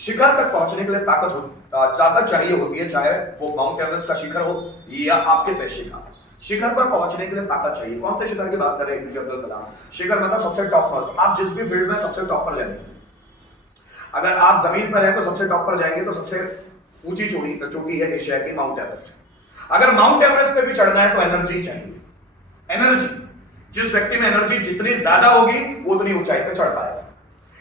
शिखर तक पहुंचने के लिए ताकत चाहिए होती है, चाहे वो माउंट एवरेस्ट का शिखर हो या आपके पेशे का। शिखर पर पहुंचने के लिए ताकत चाहिए। कौन से शिखर की बात कर रहे हैं? एपीजे अब्दुल कलाम। शिखर मतलब सबसे टॉप मोस्ट, आप जिस भी फील्ड में सबसे टॉप पर जाएंगे। अगर आप जमीन पर हैं तो सबसे टॉप पर जाएंगे, तो सबसे ऊंची चोटी है एशिया की माउंट एवरेस्ट। अगर माउंट एवरेस्ट पे भी चढ़ना है तो एनर्जी चाहिए। एनर्जी, जिस व्यक्ति में एनर्जी जितनी ज्यादा होगी वो उतनी ऊंचाई पे चढ़ पाएगा।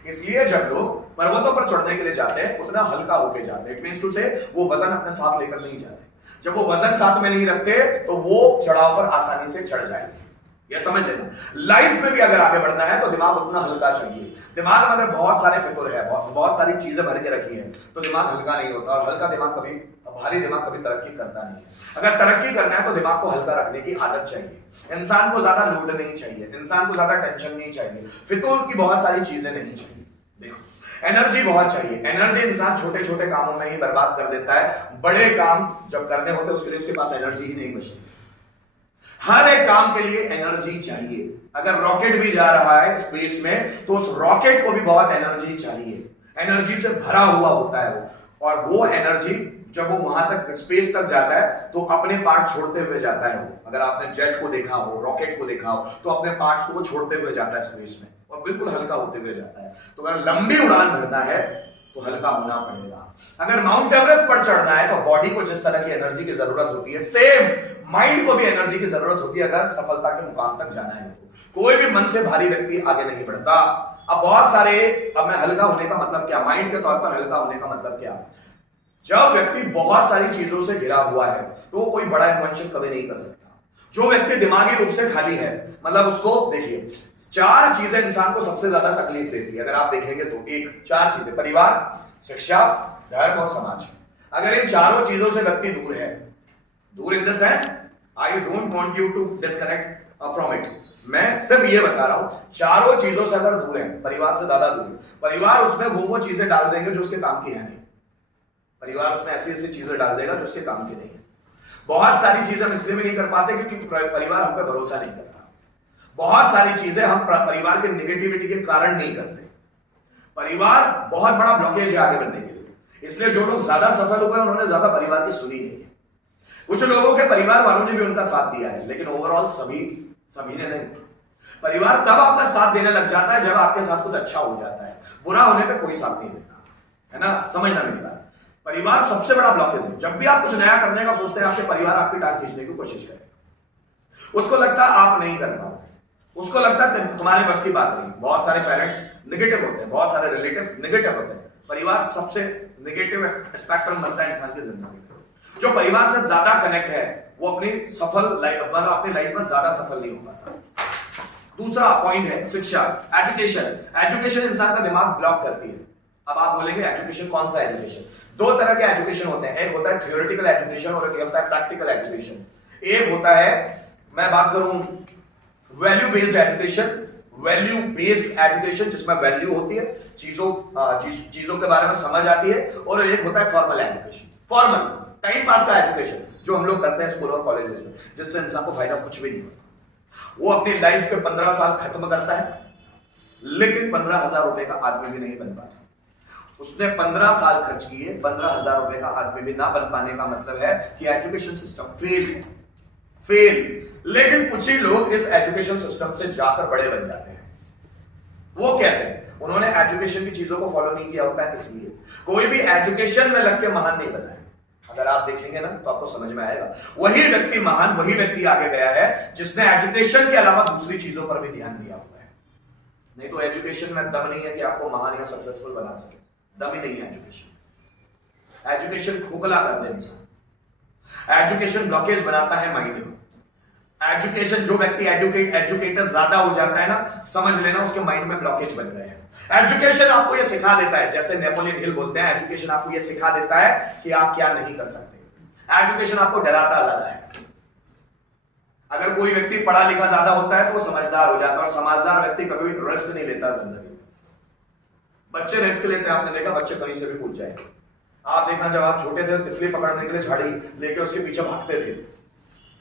इसलिए जब लोग पर्वतों पर चढ़ने के लिए जाते हैं उतना हल्का होके जाते हैं। इट मींस टू से वो वजन अपने साथ लेकर नहीं जाते। जब वो वजन साथ में नहीं रखते तो वो चढ़ाव पर आसानी से चढ़ जाएंगे। ये समझ लेना। लाइफ में भी अगर आगे बढ़ना है तो दिमाग उतना हल्का चाहिए। दिमाग में अगर बहुत सारे फितुर है, बहुत सारी चीजें भर के रखी है, तो दिमाग हल्का नहीं होता। और हल्का दिमाग कभी, भारी दिमाग कभी तरक्की करता नहीं है। अगर तरक्की करना है तो दिमाग को हल्का रखने की आदत चाहिए। इंसान को ज्यादा लोड नहीं चाहिए, इंसान को ज्यादा टेंशन नहीं चाहिए, फितूर की बहुत सारी चीजें नहीं चाहिए। देखो, एनर्जी बहुत चाहिए। एनर्जी इंसान छोटे छोटे कामों में ही बर्बाद कर देता है। बड़े काम जब करने होते उसके लिए उसके पास एनर्जी ही नहीं बचती। हर एक काम के लिए एनर्जी चाहिए। अगर रॉकेट भी जा रहा है स्पेस में तो उस रॉकेट को भी बहुत एनर्जी चाहिए। एनर्जी से भरा हुआ होता है वो, और वो एनर्जी जब वो वहां तक स्पेस तक जाता है तो अपने पार्ट छोड़ते हुए जाता है वो। अगर आपने जेट को देखा हो, रॉकेट को देखा हो, तो अपने पार्ट्स को वो छोड़ते हुए जाता है स्पेस में और बिल्कुल हल्का होते हुए जाता है। तो अगर लंबी उड़ान भरना है तो हल्का होना पड़ेगा। अगर माउंट एवरेस्ट पर चढ़ना है तो बॉडी को जिस तरह की एनर्जी की जरूरत होती है, सेम माइंड को भी एनर्जी की जरूरत होती है अगर सफलता के मुकाम तक जाना है। कोई भी मन से भारी व्यक्ति आगे नहीं बढ़ता। अब बहुत सारे, अब मैं हल्का होने का मतलब क्या, माइंड के तौर पर हल्का होने का मतलब क्या? जब व्यक्ति बहुत सारी चीजों से घिरा हुआ है तो कोई बड़ा इन्वेंशन कभी नहीं कर सकता। जो व्यक्ति दिमागी रूप से खाली है, मतलब उसको देखिए, चार चीजें इंसान को सबसे ज्यादा तकलीफ देती है। अगर आप देखेंगे तो एक, चार चीजें: परिवार, शिक्षा, धर्म और समाज। अगर इन चारों चीजों से व्यक्ति दूर है, दूर in the sense I don't want you to disconnect from it, मैं सिर्फ ये बता रहा हूं, चारों चीजों से अगर दूर है, परिवार से ज्यादा दूर है, परिवार उसमें वो चीजें डाल देंगे जो उसके काम की है नहीं। परिवार उसमें ऐसी ऐसी चीजें डाल देगा जो उसके काम की नहीं है। बहुत सारी चीजें हम इसलिए भी नहीं कर पाते क्योंकि परिवार हम पे भरोसा नहीं करता। बहुत सारी चीजें हम परिवार के नेगेटिविटी के कारण नहीं करते। परिवार बहुत बड़ा ब्लॉकेज है आगे बढ़ने के लिए। इसलिए जो लोग ज्यादा सफल हुए उन्होंने ज्यादा परिवार की सुनी नहीं है। कुछ लोगों के परिवार वालों ने भी उनका साथ दिया है, लेकिन ओवरऑल सभी ने नहीं। परिवार तब आपका साथ देने लग जाता है जब आपके साथ कुछ अच्छा हो जाता है। बुरा होने पे कोई साथ नहीं देता, है ना? समझना मेरी बात। परिवार सबसे बड़ा ब्लॉकेज है। जब भी आप कुछ नया करने का सोचते हैं, आपके परिवार आपकी टांग खींचने की कोशिश करेगा। उसको लगता है आप नहीं कर पाओगे, उसको लगता है तुम्हारे बस की बात नहीं। बहुत सारे पेरेंट्स नेगेटिव होते हैं, बहुत सारे रिलेटिव नेगेटिव होते हैं। परिवार सबसे नेगेटिव स्पेक्ट्रम बनता है इंसान की जिंदगी में। जो परिवार से ज्यादा कनेक्ट है वो अपनी अपनी लाइफ में ज्यादा सफल नहीं हो पाता। दूसरा पॉइंट है शिक्षा, एजुकेशन। एजुकेशन इंसान का दिमाग ब्लॉक करती है। अब आप बोलेंगे एजुकेशन कौन सा एजुकेशन? दो तरह के एजुकेशन होते हैं, एक होता है थियोरेटिकल एजुकेशन और एक होता है प्रैक्टिकल एजुकेशन। एक होता है, मैं बात करूं value based education, value based education जिसमें वैल्यू होती है, चीजों के बारे में समझ आती है। और एक होता है formal education, formal time pass का एजुकेशन जो हम लोग करते हैं स्कूल और कॉलेजेस में, जिससे इंसान को फायदा कुछ भी नहीं होता। वो अपनी लाइफ पे 15 साल खत्म करता है, लेकिन 15,000 रुपए का आदमी भी नहीं बन पाता। उसने 15 साल खर्च किए, 15,000 रुपए का आदमी भी ना बन पाने का मतलब है कि एजुकेशन सिस्टम फेल है, फेल। लेकिन कुछ ही लोग इस एजुकेशन सिस्टम से जाकर बड़े बन जाते हैं। वो कैसे? उन्होंने एजुकेशन की चीजों को फॉलो नहीं किया होता है। इसलिए कोई भी एजुकेशन में लग के महान नहीं बना है। अगर आप देखेंगे ना तो आपको समझ में आएगा, वही व्यक्ति महान, वही व्यक्ति आगे गया है जिसने एजुकेशन के अलावा दूसरी चीजों पर भी ध्यान दिया हुआ है। नहीं तो एजुकेशन में दम नहीं है कि आपको महान या सक्सेसफुल बना सके। दम ही नहीं है एजुकेशन। एजुकेशन खोखला कर दे इंसान। एजुकेशन ब्लॉकेज बनाता है माइंड में। एजुकेशन, जो व्यक्ति एजुकेटर ज्यादा हो जाता है ना, समझ लेना उसके माइंड में ब्लॉकेज बन गए हैं। एजुकेशन आपको यह सिखा देता है, जैसे नेपोलियन हिल बोलते हैं, एजुकेशन आपको यह सिखा देता है कि आप क्या नहीं कर सकते। एजुकेशन आपको डराता ज्यादा है। अगर कोई व्यक्ति पढ़ा लिखा ज्यादा होता है तो वो समझदार हो जाता है, और समझदार व्यक्ति कभी रिस्क नहीं लेता जिंदगी में। बच्चे रिस्क लेते हैं, आपने देखा बच्चे कहीं से भी कूद जाएंगे। आप देखना, जब आप छोटे थे तितली पकड़ने के लिए झाड़ी लेके उसके पीछे भागते थे,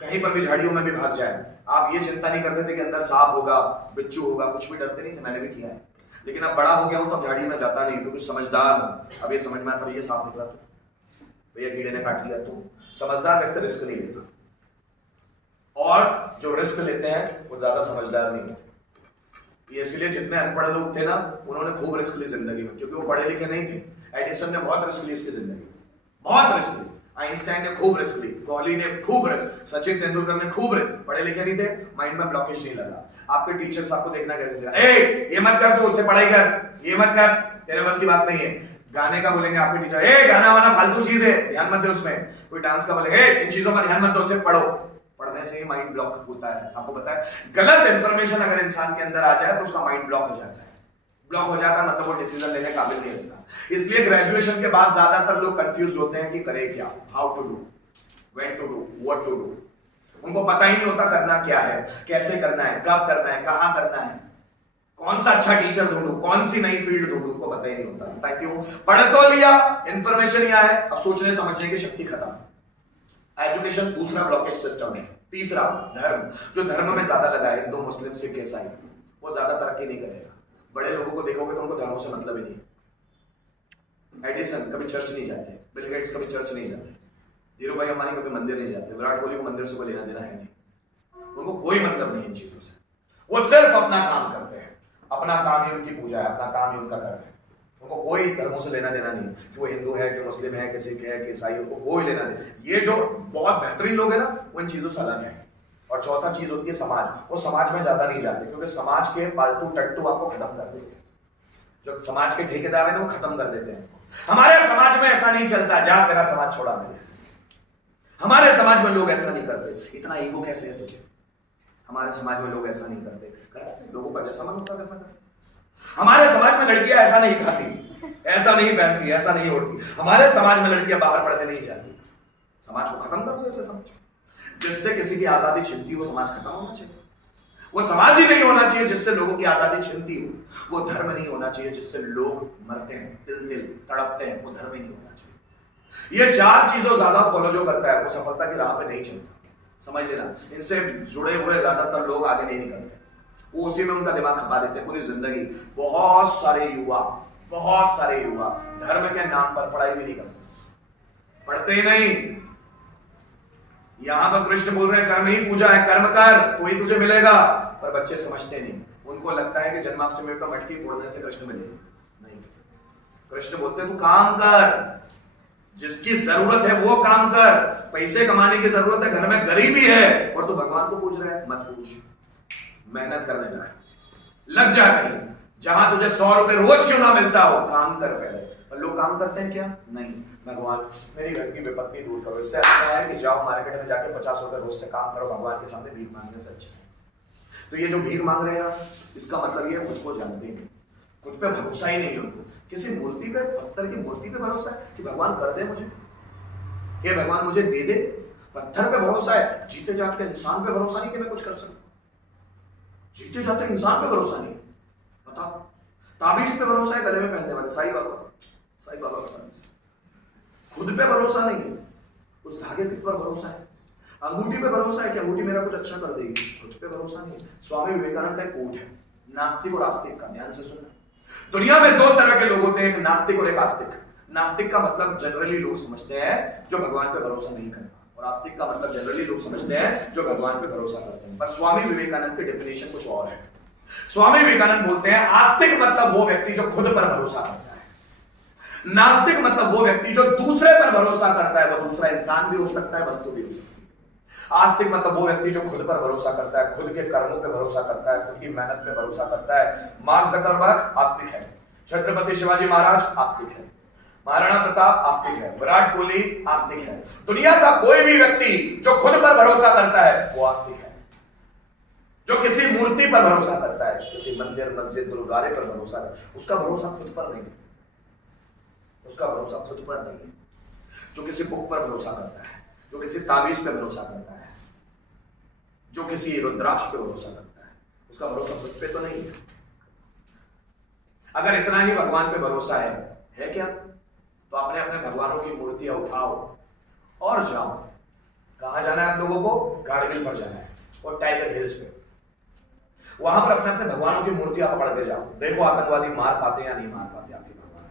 कहीं पर भी झाड़ियों में भी भाग जाए। आप ये चिंता नहीं करते थे कि अंदर सांप होगा, बिच्छू होगा, कुछ भी डरते नहीं थे। मैंने भी किया है। लेकिन अब बड़ा हो गया हूं तो झाड़ी में जाता नहीं क्योंकि समझदार हूं। अब ये समझ में आता भैया सांप निकला तो, भैया कीड़े ने काट लिया तो। समझदार व्यक्ति रिस्क नहीं लेता, और जो रिस्क लेते हैं वो ज्यादा समझदार नहीं होते। ये इसलिए जितने अनपढ़ लोग थे ना, उन्होंने खूब रिस्क ली जिंदगी में, क्योंकि वो पढ़े लिखे नहीं थे। एडिसन ने बहुत रिस्क ली उसकी जिंदगी में, बहुत रिस्क ली। आइंस्टाइन ने खूब रिस्क ली, कोहली ने खूब रिस्क, सचिन तेंदुलकर ने खूब रिस्क। पढ़े लिखे नहीं थे, माइंड में ब्लॉकेज नहीं लगा। आपके टीचर्स आपको देखना कैसे सिखा, ये मत कर, तू उससे पढ़ाई कर, ये मत कर, तेरे बस की बात नहीं है। गाने का बोलेंगे आपके टीचर, गाना वाना फालतू चीज है, ध्यान मत दे उसमें। कोई डांस का बोलेंगे, इन चीजों पर ध्यान मत दो, उसे पढ़ो। पढ़ने से ही माइंड ब्लॉक होता है। आपको पता है, गलत इंफॉर्मेशन अगर इंसान के अंदर आ जाए तो उसका माइंड ब्लॉक हो जाता है। ब्लॉक हो जाता है मतलब वो डिसीजन लेने काबिल नहीं रहता। इसलिए ग्रेजुएशन के बाद ज्यादातर लोग कंफ्यूज होते हैं कि करें क्या, how to do, when to do, what to do. उनको पता ही नहीं होता करना क्या है, कैसे करना है, कब करना है, कहां करना है, कौन सा अच्छा टीचर ढूंढूं, कौन सी नई फील्ड ढूंढूं, उनको पता ही नहीं होता। क्यों? पढ़ तो लिया, इंफॉर्मेशन ही है, अब सोचने समझने की शक्ति खत्म। एजुकेशन दूसरा ब्लॉकेज सिस्टम है। तीसरा धर्म, जो धर्म में ज्यादा लगा है, हिंदू मुस्लिम सिख ईसाई, वो ज्यादा तरक्की नहीं करेगा। बड़े लोगों को देखोगे तो उनको धर्मों से मतलब ही नहीं। एडिसन कभी चर्च नहीं जाते, बिल गेट्स कभी चर्च नहीं जाते, धीरू भाई अंबानी कभी मंदिर नहीं जाते, विराट कोहली को मंदिर से कोई लेना देना है नहीं। उनको कोई मतलब नहीं इन चीजों से, वो सिर्फ अपना काम करते हैं। अपना काम ही उनकी पूजा है, अपना काम ही उनका कर्म है। उनको कोई धर्मों से लेना देना नहीं कि वो हिंदू है कि मुस्लिम है कि सिख है कि ईसाई, उनको कोई लेना देना। ये जो बहुत बेहतरीन लोग है ना, वो इन चीजों से अलग है। और चौथा चीज होती है समाज। वो समाज में ज्यादा नहीं जाते क्योंकि समाज के पालतू टट्टू आपको खत्म कर देते हैं। जो समाज के ठेकेदार है ना, वो खत्म कर देते हैं। हमारे समाज में ऐसा नहीं चलता, जा तेरा समाज छोड़ा मेरे। हमारे समाज में लोग ऐसा नहीं करते। इतना ईगो कैसे है तुझे? हमारे समाज में लोग ऐसा नहीं करते। लोगों का जैसा मन होता है वैसा करते। हमारे समाज में लड़कियां ऐसा नहीं खाती, ऐसा नहीं पहनती, ऐसा नहीं उड़ती। हमारे समाज में लड़कियां बाहर पढ़ने नहीं जाती। समाज को खत्म करो ऐसे समझो। जिससे किसी की आजादी छिनती हो, वो समाज खत्म होना चाहिए। वो समाज ही नहीं होना चाहिए जिससे लोगों की आजादी छिनती हो। वो धर्म नहीं होना चाहिए जिससे लोग मरते हैं, तिल तिल तड़पते हैं। वो धर्म ही नहीं होना चाहिए। ये चार चीजों ज्यादा फॉलो जो करता है, वो सफलता की राह पे नहीं चलता। समझ लेना, इनसे जुड़े हुए ज्यादातर लोग आगे नहीं निकलते। वो उसी में उनका दिमाग खपा देते हैं पूरी जिंदगी। बहुत सारे युवा धर्म के नाम पर पढ़ाई भी नहीं करते, पढ़ते ही नहीं। यहां पर कृष्ण बोल रहे हैं कर्म ही पूजा है, कर्म कर कोई तुझे मिलेगा। पर बच्चे समझते नहीं। उनको लगता है कि जन्माष्टमी पर मटकी फोड़ने से कृष्ण मिलेगा। नहीं, कृष्ण बोलते तू काम कर, जिसकी जरूरत है वो काम कर। पैसे कमाने की जरूरत है, घर में गरीबी है और तू भगवान को पूछ रहा है, मत पूछ। मेहनत करने लग जा कहीं, जहां तुझे 100 रुपए रोज क्यों ना मिलता हो, काम कर पहले। और लोग काम करते हैं क्या? नहीं, भगवान मेरी घर की विपत्ति दूर करो। इससे अच्छा है कि जाओ मार्केट में जाके 50 रुपए रोज से काम करो, भगवान के सामने भीख मांगने से अच्छा है। तो ये जो भीख मांग रहे हैं ना, इसका मतलब ये खुद को जानते नहीं, खुद पे भरोसा ही नहीं है उनको। किसी मूर्ति पे, पत्थर की मूर्ति पे भरोसा है कि भगवान कर दे मुझे, ये भगवान मुझे दे दे। पत्थर पे भरोसा है, जीते जाते इंसान पे भरोसा नहीं कि मैं कुछ कर सकूं। जीते जाते इंसान पे भरोसा नहीं। बताओ, ताबीज पे भरोसा है, गले में पहनने वाले साईं बाबा का खुद पे भरोसा नहीं है। उस धागे पर भरोसा है। अंगूठी पे भरोसा है कि अंगूठी मेरा कुछ अच्छा कर देगी, खुद पे भरोसा नहीं। स्वामी विवेकानंद का कोट है, नास्तिक और आस्तिक का, ध्यान से सुनना। दुनिया में 2 तरह के लोग होते हैं, एक नास्तिक और एक आस्तिक। नास्तिक का मतलब जनरली लोग समझते हैं जो भगवान पे भरोसा नहीं करता, और आस्तिक का मतलब जनरली लोग समझते हैं जो भगवान पे भरोसा करते हैं। पर स्वामी विवेकानंद की डेफिनेशन कुछ और है। स्वामी विवेकानंद बोलते हैं आस्तिक मतलब वो व्यक्ति जो खुद पर भरोसा करता है, नास्तिक मतलब वो व्यक्ति जो दूसरे पर भरोसा करता है। वो दूसरा इंसान भी हो सकता है, वस्तु भी हो सकती है। आस्तिक मतलब वो व्यक्ति जो खुद पर भरोसा करता है, खुद के कर्मों पे भरोसा करता है, खुद की मेहनत पे भरोसा करता है। मार्क जकरबर्ग आस्तिक है, छत्रपति शिवाजी महाराज आस्तिक है, महाराणा प्रताप आस्तिक है, विराट कोहली आस्तिक है। दुनिया का कोई भी व्यक्ति जो खुद पर भरोसा करता है वो आस्तिक है। जो किसी मूर्ति पर भरोसा करता है, किसी मंदिर मस्जिद गुरुद्वारे पर भरोसा है, उसका भरोसा खुद पर नहीं है, उसका भरोसा खुद पर नहीं है। जो किसी बुक पर भरोसा करता है, जो किसी ताबीज पे भरोसा करता है, जो किसी रुद्राक्ष पे भरोसा करता है, उसका भरोसा खुद पे तो नहीं है। अगर इतना ही भगवान पे भरोसा है क्या? तो अपने अपने भगवानों की मूर्तियां उठाओ और जाओ। कहां जाना है आप लोगों को? कारगिल पर जाना है और टाइगर हिल्स पे। वहां पर अपने अपने भगवानों की मूर्तियां पकड़ के जाओ, देखो आतंकवादी मार पाते या नहीं मार पाते आपके भगवान।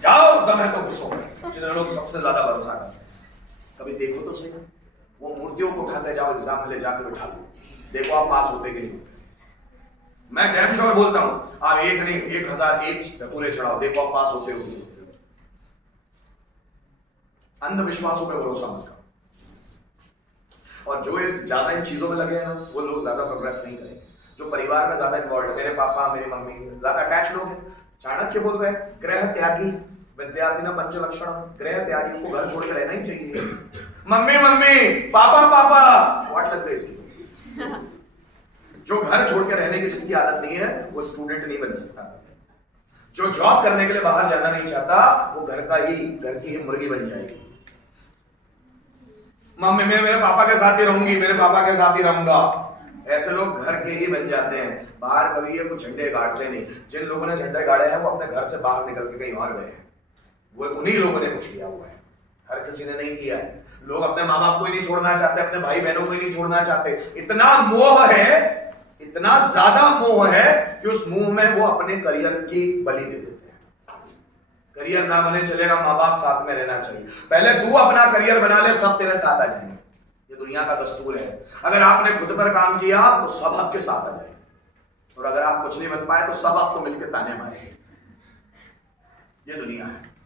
जाओ, दम है तो घुसो, जिन लोग सबसे ज्यादा भरोसा करते हैं। कभी देखो तो सही, वो मूर्तियों को उठा के जाओ, एग्जाम में ले जाकर बिठा लो, देखो आप पास होते कि नहीं होते। मैं डैम श्योर बोलता हूं, आप एक नहीं 1001 धतूरे चढ़ाओ, देखो आप पास होते हो। अंधविश्वासों पे भरोसा मत करो, और जो ज्यादा इन चीजों में लगे हैं ना, वो लोग ज्यादा प्रोग्रेस नहीं करेंगे। जो परिवार में ज्यादा इन्वॉल्व है, मेरे पापा मेरी मम्मी ज्यादा अटैच लोग हैं। चाणक्य बोल रहे हैं, ग्रह त्यागी विद्यार्थी ना पंच लक्षण, ग्रह त्यागी, उसको घर छोड़ के रहना ही चाहिए। मम्मी मम्मी, पापा पापा, वाट लग गई इसकी। जो घर छोड़ के रहने की जिसकी आदत नहीं है, वो स्टूडेंट नहीं बन सकता। जो जॉब करने के लिए बाहर जाना नहीं चाहता, वो घर की ही मुर्गी बन जाएगी। मम्मी मैं मेरे पापा के साथ ही रहूंगी, मेरे पापा के साथ ही रहूंगा, ऐसे लोग घर के ही बन जाते हैं। बाहर कभी ये कुछ झंडे गाड़ते नहीं। जिन लोगों ने झंडे गाड़े हैं वो अपने घर से बाहर निकल के कहीं और गए हैं, वो उन्हीं लोगों ने कुछ किया हुआ है, हर किसी ने नहीं किया है। लोग अपने माँ बाप को ही नहीं छोड़ना चाहते, अपने भाई बहनों को ही नहीं छोड़ना चाहते। इतना मोह है, इतना ज्यादा मोह है कि उस मोह में वो अपने करियर की बलि दे देते हैं। करियर ना बने चलेगा, माँ बाप साथ में रहना चाहिए। पहले तू अपना करियर बना ले, सब तेरे साथ आ जाएंगे। ये दुनिया का दस्तूर है। अगर आपने खुद पर काम किया तो सब आपके साथ आ जाएंगे, और अगर आप कुछ नहीं बन पाए तो सब आपको मिलकर ताने मारेंगे। ये दुनिया है।